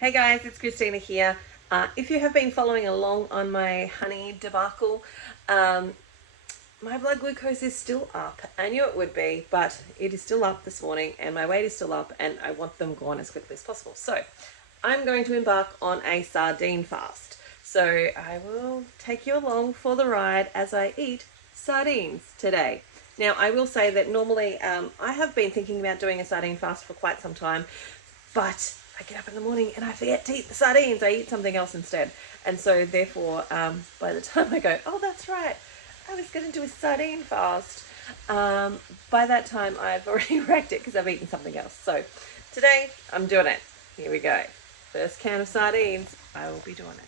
Hey guys, it's Christina here. If you have been following along on my honey debacle, my blood glucose is still up. I knew it would be, but it is still up this morning and my weight is still up and I want them gone as quickly as possible. So I'm going to embark on a sardine fast. So I will take you along for the ride as I eat sardines today. Now I will say that normally I have been thinking about doing a sardine fast for quite some time, but I get up in the morning and I forget to eat the sardines. I eat something else instead. And so therefore, by the time I go, oh, that's right, I was going to do a sardine fast. By that time, I've already wrecked it because I've eaten something else. So today, I'm doing it. Here we go. First can of sardines, I will be doing it.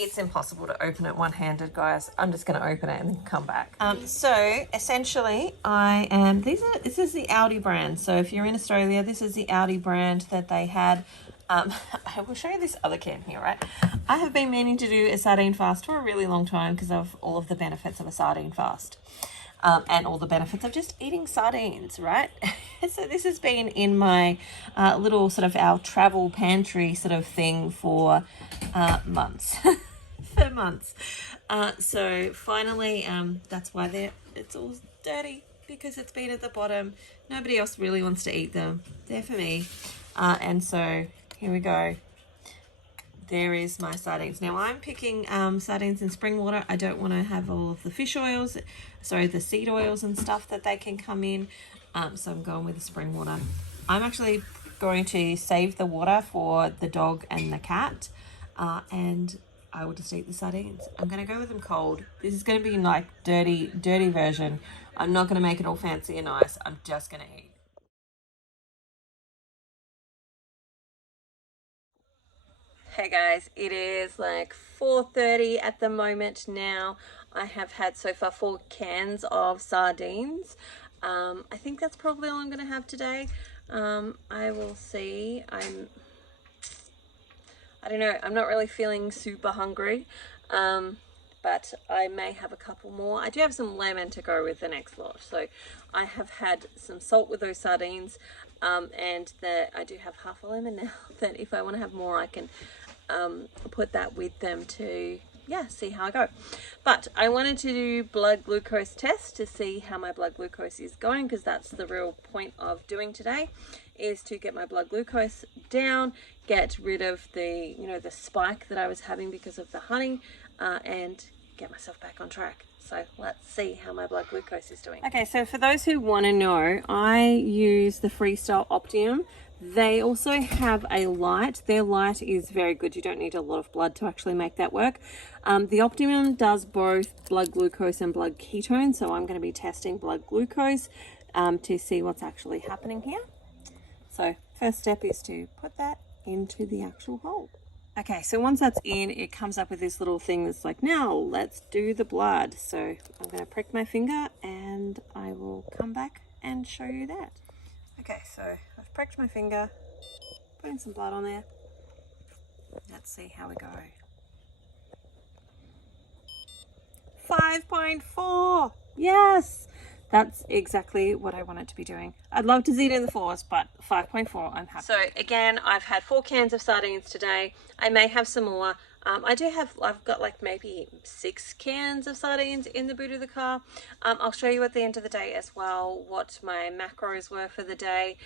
It's impossible to open it one-handed, guys. I'm just going to open it and then come back. So essentially, this is the Aldi brand. So if you're in Australia, this is the Aldi brand that they had. I will show you this other can here, right? I have been meaning to do a sardine fast for a really long time because of all of the benefits of a sardine fast. And all the benefits of just eating sardines, right? So this has been in my little sort of our travel pantry sort of thing for months. For months. So finally, that's why it's all dirty, because it's been at the bottom. Nobody else really wants to eat them. They're for me. And so here we go. There is my sardines. Now I'm picking sardines in spring water. I don't want to have all of the fish oils, the seed oils and stuff that they can come in. So I'm going with the spring water. I'm actually going to save the water for the dog and the cat, and I will just eat the sardines. I'm going to go with them cold. This is going to be like dirty version. I'm not going to make it all fancy and nice. I'm just going to eat. Hey guys, it is like 4:30 at the moment now. I have had so far 4 cans of sardines. I think that's probably all I'm going to have today. I will see. I don't know, I'm not really feeling super hungry, but I may have a couple more. I do have some lemon to go with the next lot, so I have had some salt with those sardines, and I do have half a lemon now that if I want to have more I can put that with them to see how I go. But I wanted to do blood glucose test to see how my blood glucose is going, because that's the real point of doing today, is to get my blood glucose down, get rid of the the spike that I was having because of the honey, and get myself back on track. So let's see how my blood glucose is doing. Okay, so for those who want to know, I use the Freestyle Optimum. They also have a light. Their light is very good. You don't need a lot of blood to actually make that work. The Optimum does both blood glucose and blood ketone, so I'm going to be testing blood glucose to see what's actually happening here. So first step is to put that into the actual hole. Okay, so once that's in, it comes up with this little thing that's like, now let's do the blood. So I'm going to prick my finger and I will come back and show you that. Okay, so I've pricked my finger, putting some blood on there. Let's see how we go. 5.4! Yes! That's exactly what I want it to be doing. I'd love to see it in the 4s, but 5.4, I'm happy. So again, I've had 4 cans of sardines today. I may have some more. I've got like maybe 6 cans of sardines in the boot of the car. I'll show you at the end of the day as well what my macros were for the day,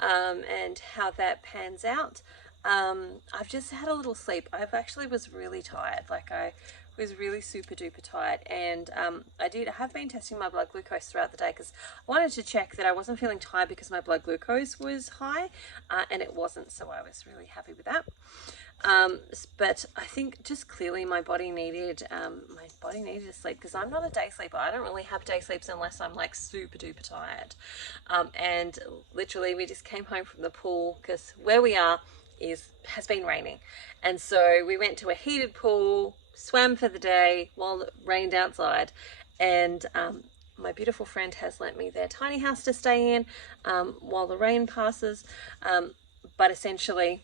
and how that pans out. I've just had a little sleep. I actually was really tired. I was really super duper tired, and I have been testing my blood glucose throughout the day because I wanted to check that I wasn't feeling tired because my blood glucose was high, and it wasn't, so I was really happy with that. But I think just clearly my body needed to sleep, because I'm not a day sleeper. I don't really have day sleeps unless I'm like super duper tired. And literally we just came home from the pool, because where we are has been raining, and so we went to a heated pool, swam for the day while it rained outside, and my beautiful friend has lent me their tiny house to stay in while the rain passes, but essentially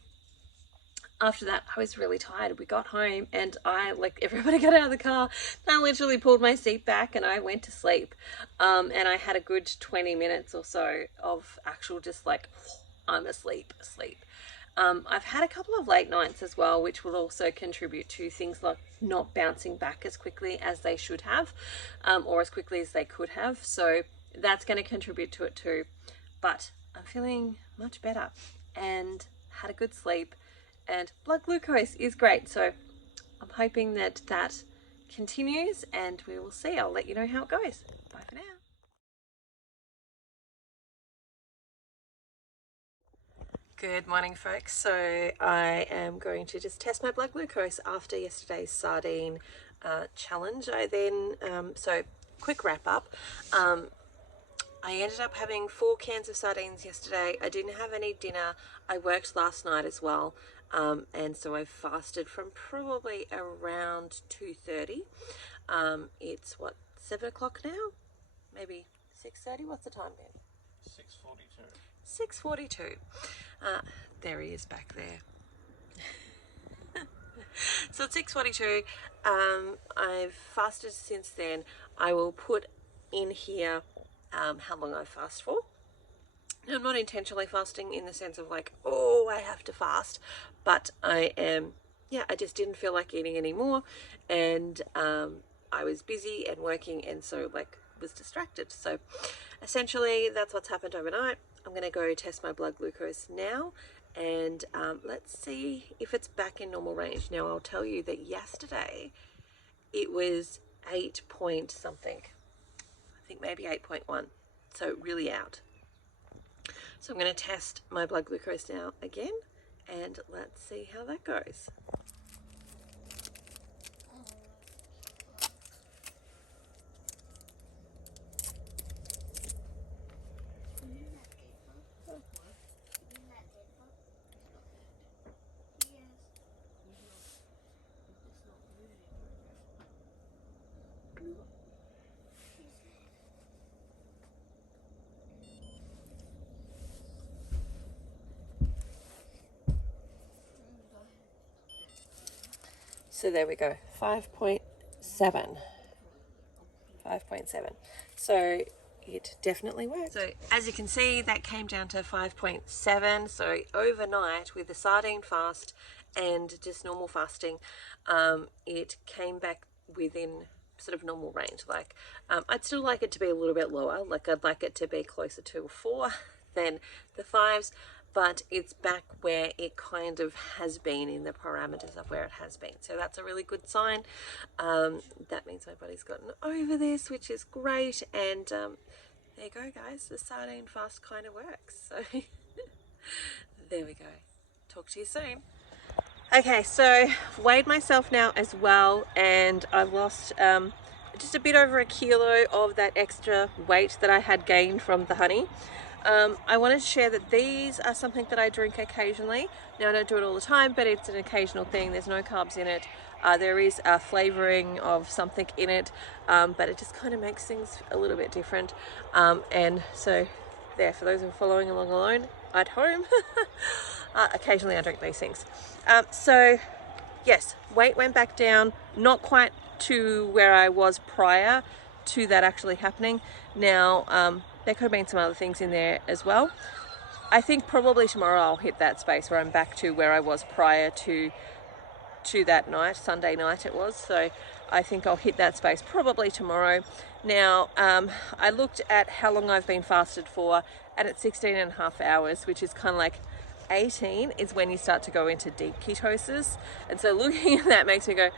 after that, I was really tired. We got home and like everybody got out of the car. I literally pulled my seat back and I went to sleep. And I had a good 20 minutes or so of actual just like, I'm asleep. I've had a couple of late nights as well, which will also contribute to things like not bouncing back as quickly as they should have, or as quickly as they could have. So that's going to contribute to it too. But I'm feeling much better and had a good sleep, and blood glucose is great. So I'm hoping that that continues, and we will see. I'll let you know how it goes. Bye for now. Good morning, folks. So I am going to just test my blood glucose after yesterday's sardine challenge. I then, so quick wrap up. I ended up having 4 cans of sardines yesterday. I didn't have any dinner. I worked last night as well. And so I fasted from probably around 2:30. It's what, 7 o'clock now? Maybe 6:30? What's the time, Ben? 6:42. There he is back there. So it's 6:42. I've fasted since then. I will put in here how long I fast for. I'm not intentionally fasting in the sense of like, oh, I have to fast, but I am, I just didn't feel like eating anymore, and I was busy and working, and so like was distracted. So essentially that's what's happened overnight. I'm going to go test my blood glucose now, and let's see if it's back in normal range. Now I'll tell you that yesterday it was 8 point something. I think maybe 8.1. So really out. So I'm going to test my blood glucose now again, and let's see how that goes. So there we go, 5.7. 5.7. So it definitely worked. So as you can see, that came down to 5.7. So overnight with the sardine fast and just normal fasting, it came back within sort of normal range. Like I'd still like it to be a little bit lower. Like I'd like it to be closer to a 4 than the 5s. But it's back where it kind of has been, in the parameters of where it has been. So that's a really good sign. That means my body's gotten over this, which is great. And there you go, guys. The sardine fast kind of works. So there we go. Talk to you soon. Okay, so weighed myself now as well, and I've lost just a bit over 1 kilo of that extra weight that I had gained from the honey. I wanted to share that these are something that I drink occasionally. Now I don't do it all the time, but it's an occasional thing. There's no carbs in it. There is a flavoring of something in it, but it just kind of makes things a little bit different. And so there, for those who are following along at home, occasionally I drink these things. So yes, weight went back down, not quite to where I was prior to that actually happening. Now, there could have been some other things in there as well. I think probably tomorrow I'll hit that space where I'm back to where I was prior to that night, Sunday night it was. So I think I'll hit that space probably tomorrow. Now, I looked at how long I've been fasted for, and it's 16.5 hours, which is kind of like 18 is when you start to go into deep ketosis. And so looking at that makes me go,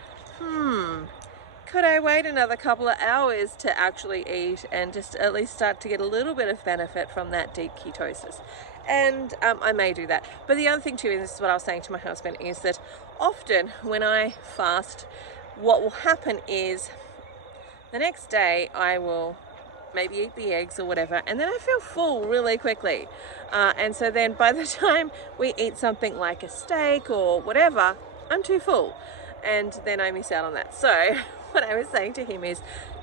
could I wait another couple of hours to actually eat and just at least start to get a little bit of benefit from that deep ketosis? And I may do that. But the other thing too, and this is what I was saying to my husband, is that often when I fast, what will happen is the next day I will maybe eat the eggs or whatever, and then I feel full really quickly. And so then by the time we eat something like a steak or whatever, I'm too full. And then I miss out on that. So what I was saying to him is,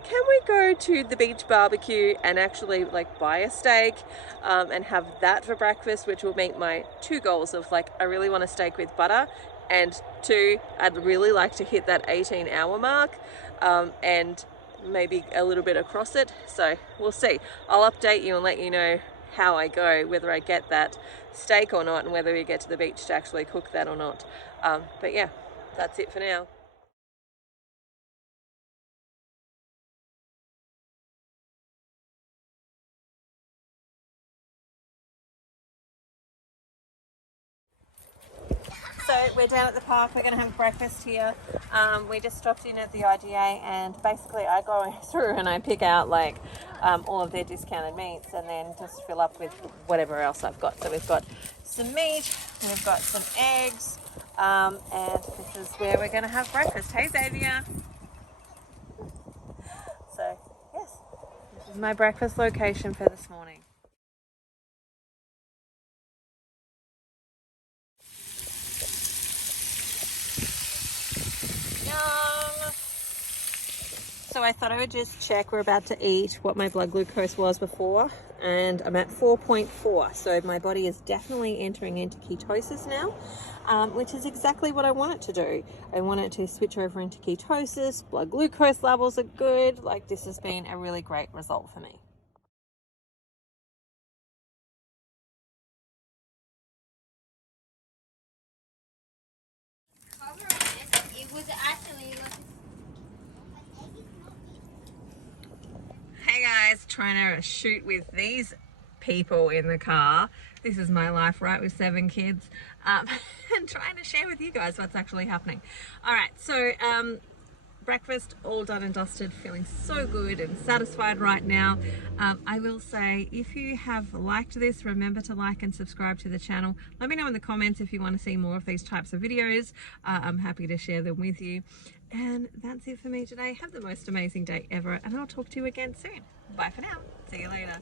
can we go to the beach barbecue and actually like buy a steak and have that for breakfast, which will meet my 2 goals of like, I really want a steak with butter and 2, I'd really like to hit that 18-hour mark, and maybe a little bit across it. So we'll see. I'll update you and let you know how I go, whether I get that steak or not, and whether we get to the beach to actually cook that or not. But yeah, that's it for now. So we're down at the park, we're going to have breakfast here. We just stopped in at the IGA, and basically I go through and I pick out like all of their discounted meats and then just fill up with whatever else I've got. So we've got some meat, we've got some eggs, and this is where we're going to have breakfast. Hey Xavier! So yes, this is my breakfast location for this morning. So I thought I would just check, we're about to eat, what my blood glucose was before, and I'm at 4.4. So my body is definitely entering into ketosis now, which is exactly what I want it to do. I want it to switch over into ketosis, blood glucose levels are good. Like, this has been a really great result for me. Hey guys, trying to shoot with these people in the car. This is my life, right, with 7 kids, and trying to share with you guys what's actually happening. All right, so breakfast all done and dusted, feeling so good and satisfied right now. I will say, if you have liked this, remember to like and subscribe to the channel. Let me know in the comments if you want to see more of these types of videos. I'm happy to share them with you. And that's it for me today. Have the most amazing day ever, and I'll talk to you again soon. Bye for now. See you later.